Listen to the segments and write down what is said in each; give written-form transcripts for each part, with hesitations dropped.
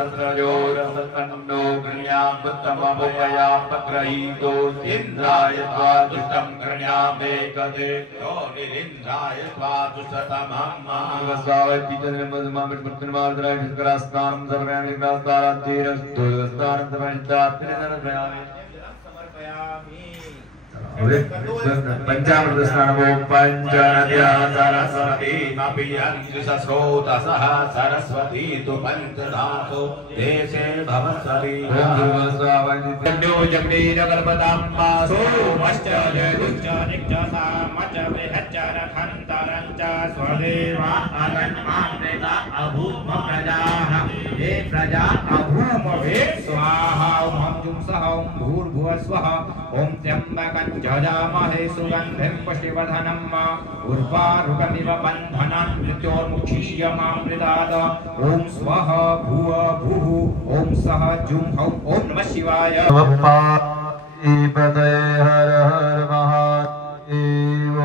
सहस्रजोरसतन्नो गृण्यामुत्तमभयया पत्रहीतो इन्द्राय स्वादुष्टं गृण्यामेकदे यो निरिन्द्राय स्वादुष्टतमम् स्वावति चन्द्रमधुमामित्पुत्रमार्द्राय शंकरास्तानं सर्वयानिग्रहस्तारान्तीरस्तु स्तानं सर्वनिष्ठात्रिनरभयामि पंचामृत स्नानवो पंचनद्या सरस्वती नपियन्ति सस्रोतसः सरस्वती तु पंचधातु देशे भवत्सरी ओम जगदीरकल्पताम्बासो मश्चलेदुश्च निक्षसा मच बृहच्चरखन्तरञ्च स्वदेवा अगन्मामृता अभूम प्रजाः ये प्रजा अभूम वे स्वाहा ओम जुं सः ओम भूर्भुवः स्वः ओम त्र्यम्बकं जजामहे सुगन्धिं पुष्टिवर्धनम् उर्वारुकमिव बन्धनान् मृत्योर्मुक्षीयमामृतात् ओम स्वः भुव भुः ओम सः जुं हौं ओम नमः शिवाय पदे हर हर महादेव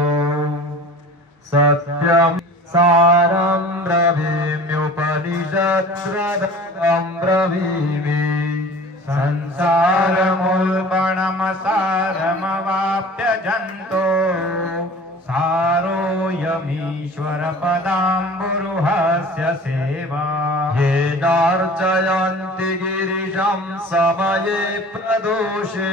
सत्यं सारं ब्रवीम्युपनिषत्सदं ब्रवीमि संसारमुल्बणमसारमवाप्य जन्तो सारोऽयमीश्वरपदाम्बुरुहस्य सेवा येनार्चयन्ति गिरिशं समये प्रदोषे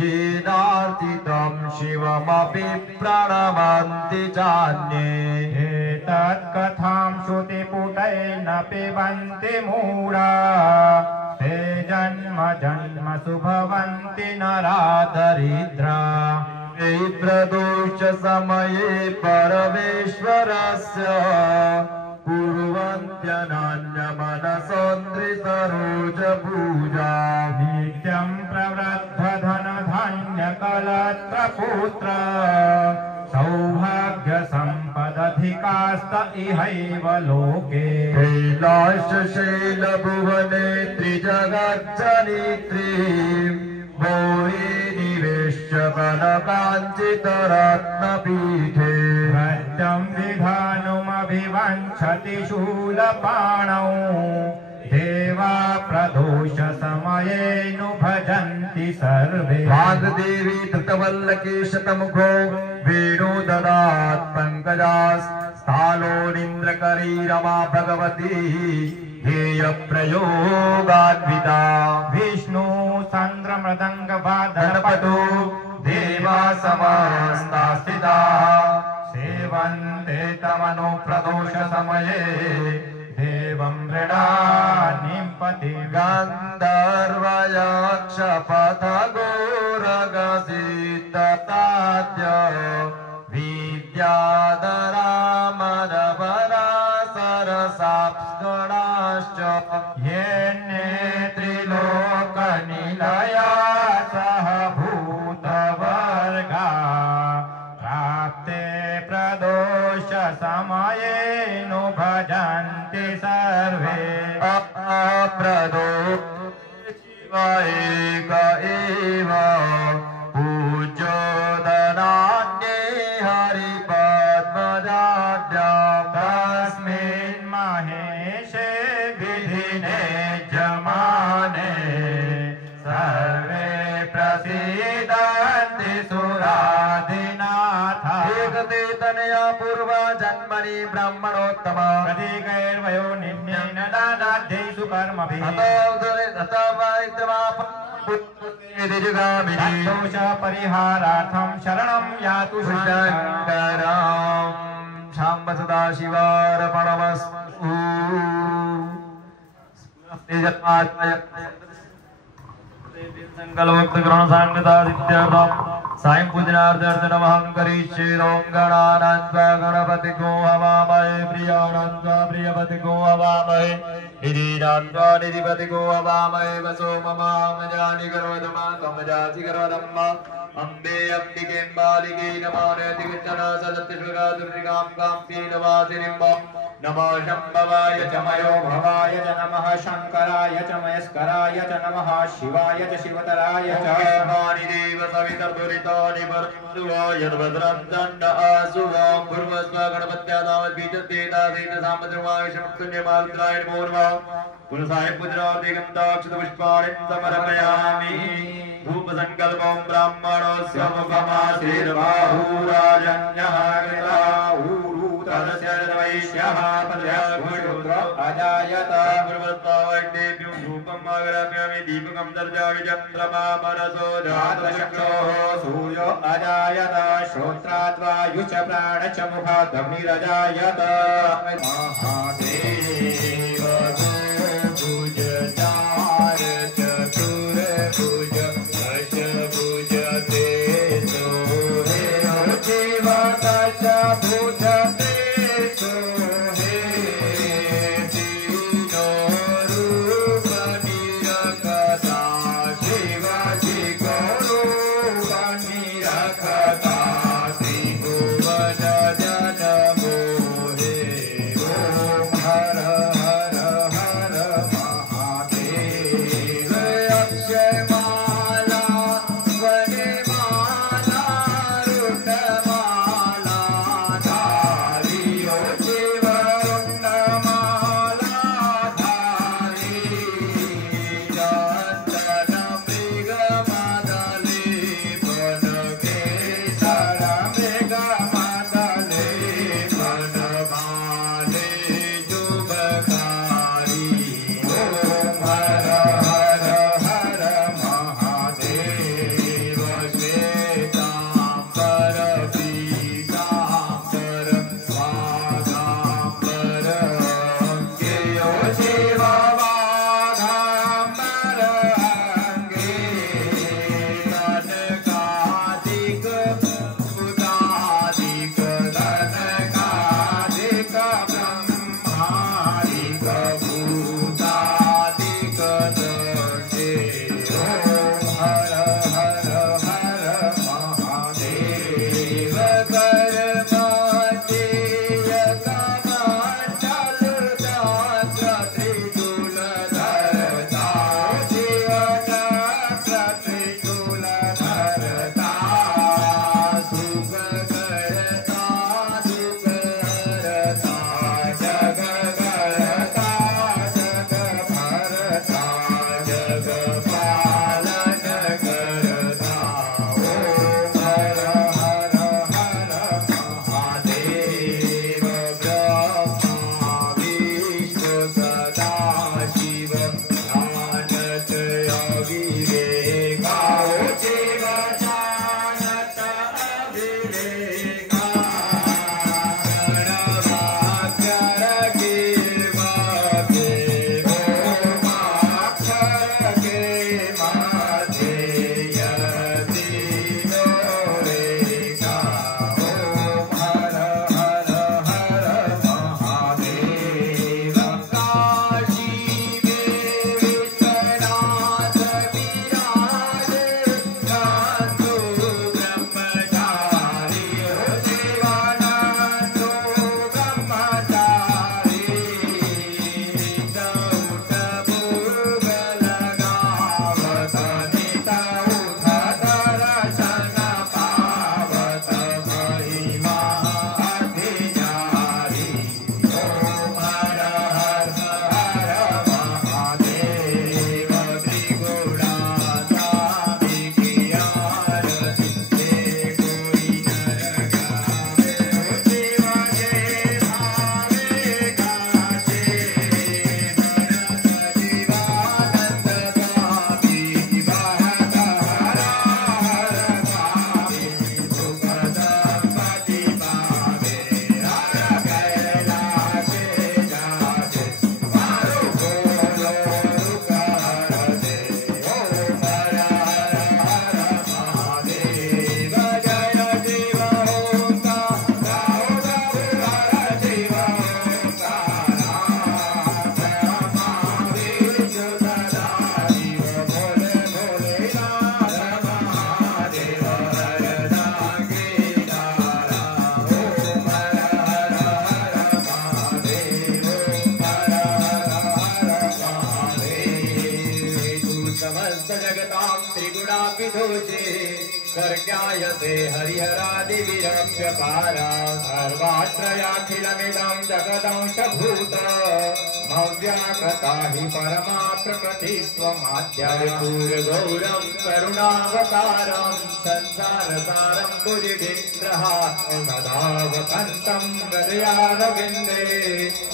येनार्चितं शिवमपि प्रणमन्ति चान्ये एतत्कथां श्रुतिपुटैर्न पिबन्ति मूढा ते जन्म जन्मसु भवन्ति नरादरिद्रा प्रदोष समये परमेश्वरस्य कुर्वन्त्यनन्यमनसोन्द्रिसरोजपूजा नित्यं प्रवृद्धधनधान्यकलत्रपुत्र सौभाग्यसम्पदधिकास्त इहैव लोके कैलासशैलभुवने त्रिजगज्जनित्री गौरी निवेश्य कनकाञ्चितरत्नपीठे भद्रं विधानुमभिवञ्छति शूलपाणौ देवा प्रदोष समये नु भजन्ति सर्वे वाग्देवी धृतवल्लकी शतमुखो वेणुददात् पङ्कजास्थालोनिन्द्रकरी रमा भगवती ध्येयप्रयोगान्विता विष्णु चन्द्रमृदङ्गवादनपटु देवा समास्ता स्थिताः सेवन्ते तमनु प्रदोष समये देवं मृडानिपति गन्धर्वयक्षपथगोरगसितताद्य विद्याधरामरवरा सरसाप्स्गणाश्च ये त्रिलोकनिलया सह भूतवर्गा प्राप्ते प्रदोष समये नु भजन्ति सर्वे प्रदोष शिवायक एव पूज्यो ददान्ये हरिपद्मजाड्यां तस्मिन् महेशे विधिने जमाने सर्वे प्रसीदन्ति सुरादिनाथ एकदेतनया पूर्व जन्मनि ब्राह्मणोत्तम प्रतीकैर्वयो निन्येन दादाध्यैषु कर्मभिः दोष परिहारार्थं शरणं यातु शङ्करं शाम्ब सदाशिवार्पणमस्तु संकल्पमुक्त ग्रहण सांगतादित्यर्थं सायं पूजनार्थं करिष्ये ओम गणानान्त्वा गणपतिको हवामहे प्रियाणान्त्वा प्रियपतिको हवामहे निधिनान्त्वा निधिपतिको हवामहे वसो ममामजानि करोदमा कमजासि करोदम्मा अम्बे अम्बिके बालिके नमो नयति गच्छना सदत्यश्वगा दुर्गां काम्ये नवासिनिम्बा नमो शंभवाय च मयो भवाय च नमः शंकराय च मयस्कराय च नमः शिवाय च शिवतराय च मानि देव सवितर्दुरितानि वरुणवाय भद्रं दण्ड आसुवां भूर्भस्व गणपत्यानाम बीजतेतासेन सामद्रवाय शमक्तुल्यमात्राय नमो नमः पुरुषाय पुजनार्थिगन्धाक्षत पुष्पाणि समर्पयामि धूप संकल्पं ब्राह्मणस्य मुखमाशीर्बाहुराजन्यः कृता वैश्यः पद्यशूद्र अजायत पूर्वस्तावैदेभ्यो धूपम् आग्राम्यामि दीपकं दर्शयामि चन्द्रमा मनसो जातचक्षुः सूर्यो अजायत श्रोत्राद्वायुश्च प्राणश्च मुखादग्निरजायत महादेव भुज चार चतुर्भुज दशभुज तेजो हे शिव दशभुज Hara जगतां त्रिगुणाभिधोषे सर्गायते हरिहरादिविरव्यपारा सर्वाश्रयाखिलमिदं जगदंशभूत अव्याकृता हि परमा प्रकृतिस्त्वमाद्यगौरं करुणावतारं संसारसारं भुजगेन्द्रः सदा वसन्तं हृदयारविन्दे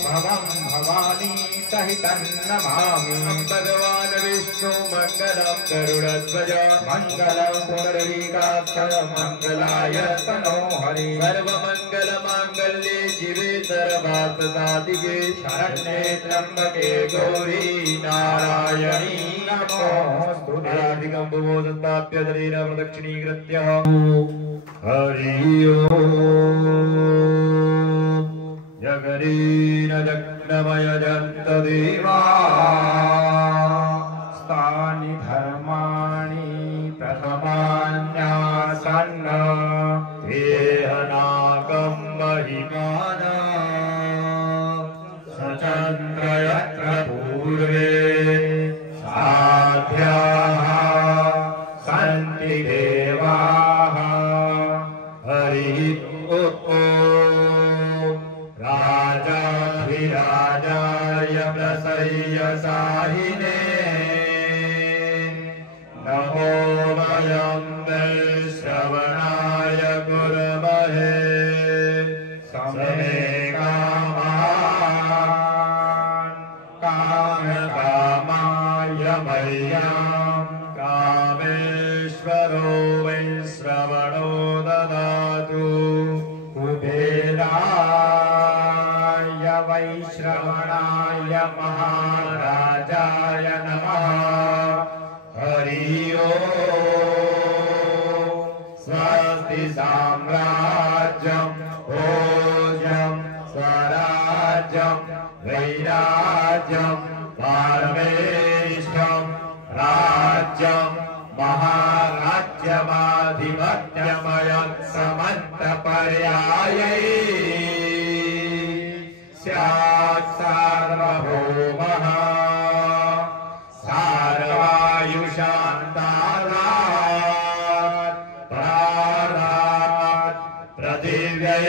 भवं भवानी सहितं नमामि। भगवान् विष्णु मङ्गलं गरुडध्वज मङ्गलं पुनरीकाक्ष मङ्गलाय तनोहरि सर्वमङ्गलमाङ्गल्ये शिवे सर्वार्थसाधिके शरण्ये त्र्यम्बके गौरी नारायणी नमोस्तुते। अधिकम्भुवो संस्थाप्य शरीरं प्रदक्षिणीकृत्य हरि ओम् जगरीन जग्नमय जन्तदेवा स्तानि धर्माणि प्रथमान्यासन्न देहनागं महिमाना सचन्द्र यत्र पूर्वे साध्याः सन्ति देवाः हरिः राजाधिराजाय प्रसय्यसाहिने नमो वयं श्रवणाय गुरमहे समे कामकामाय मह्यं कामेश्वरो वै श्रवणो ददातु कुबेराय वै श्रवणाय महाराजाय नमः हरि ओम् स्वस्ति साम्राज्यं भोज्यं स्वराज्यं वैराज्यं पारमेष्ठं राज्यं महाराज्यमाधिपत्यमयं समन्तपर्यायै स्यात् सार्वभौमः सार्वायुषान्तारात् प्रारात् पृथिव्यै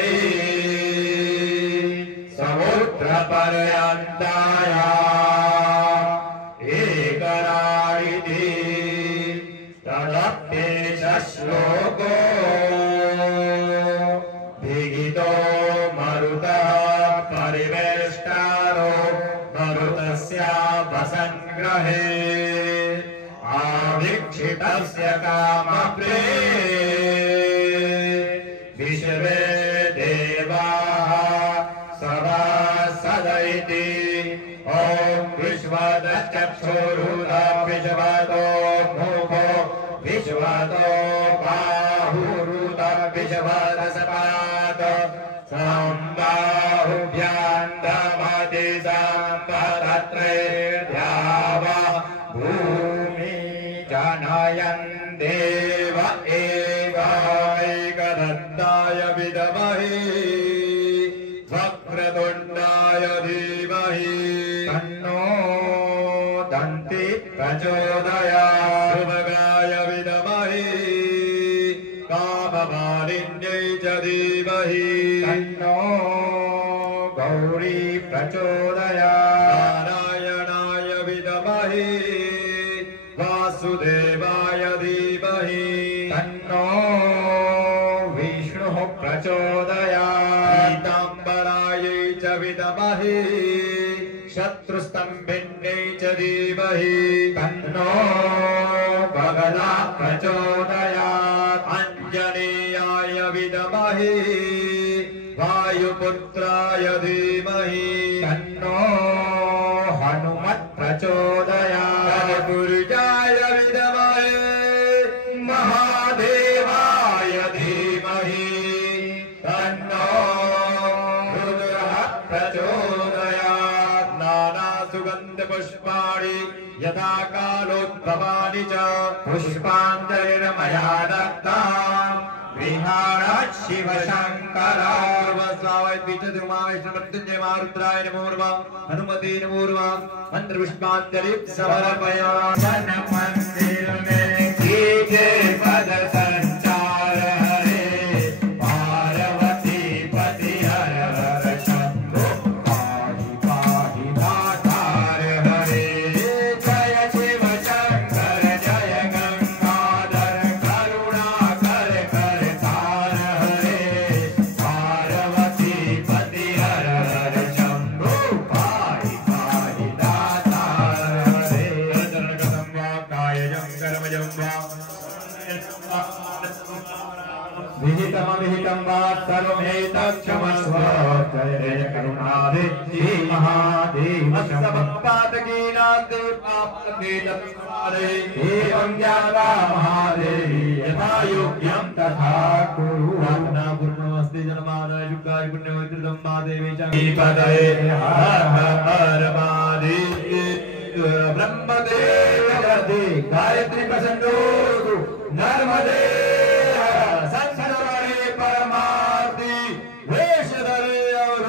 समुद्रपर्यन्ताया एकरा इति तदप्येष श्लोको भिगितो मरुतः परिवेष्टारो मरुतस्यापसङ्ग्रहे आवीक्षितस्य कामप्रे विश्वे देवाः सभासदैति ॐ विश्वदश्चक्षुरुदा विश्वतो मुखो विश्वतो बाहुरुदा विश्वदसपाद सम्बाहुभ्यां दमति सम्पदत्रे द्यावा भूमि जनयन् देव एवैकदन्ताय विद्महे वक्रतुण्डाय धीमहि तन्नो दन्ति प्रचोदयात् शुभगाय विद्महे काममालिन्यै च धीमहि तन्नो गौरी प्रचोदयात् नारायणाय विद्महे वासुदेवाय धीमहि तन्नो विष्णुः प्रचोदयात् पीताम्बरायै च विद्महे शत्रुस्तम्भिन्यै च धीमहि तन्नो बगला प्रचोदयात् अंजनेयाय विद्महे वायुपुत्राय धीमहि तन्नो हनुमत् प्रचोदयात् पुरुषाय विद्महे महादेवाय धीमहि तन्नो रुद्रः प्रचोदयात् नानासुगन्धपुष्पाणि यथा कालोद्भवानि च पुष्पाञ्जलिर्मया दत्ताम् विहारात् शिव शङ्करा विष्णुमृत्युञ्जय महारुद्राय नमो नमः हनुमते नमो नमः मन्त्रपुष्पाञ्जलिं समर्पयामि। कीजे पद संचार हरे पार्वती पति हर हर शंभो पाहि पाहि दातार हरे जय शिव शंकर जय गंगाधर करुणाकर करतार हरे पार्वती पति हर हर शंभो पाहि पाहि दातार हरे चरणकदं वाकायजं कर्मजं वा विहितं वा सर्वमेतत्क्षमस्व जय जय करुणाब्धि महादेव शंभोपातकीनाथे पापकीनत्सारे एवं ज्ञात्वा महादेवी यथा योग्यं तथा कुरु प्रार्थना पूर्णमस्ति जन्मादय युगाय पुण्यवैतृतं महादेवी च पदये हर हर महादेव ब्रह्मदेव जयते गायत्री प्रसन्नो नर्मदे संसदवाणी परमार्ति वेशधरे और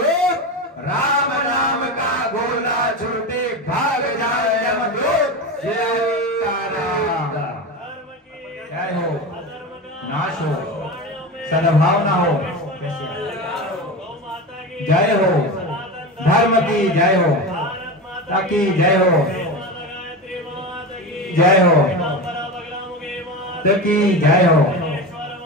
राम नाम का गोला छूटे भाग जाए यमदूत जय हो नाश हो सद्भावना हो जय हो धर्म की जय हो ताकि जय हो जय हो की जय हो।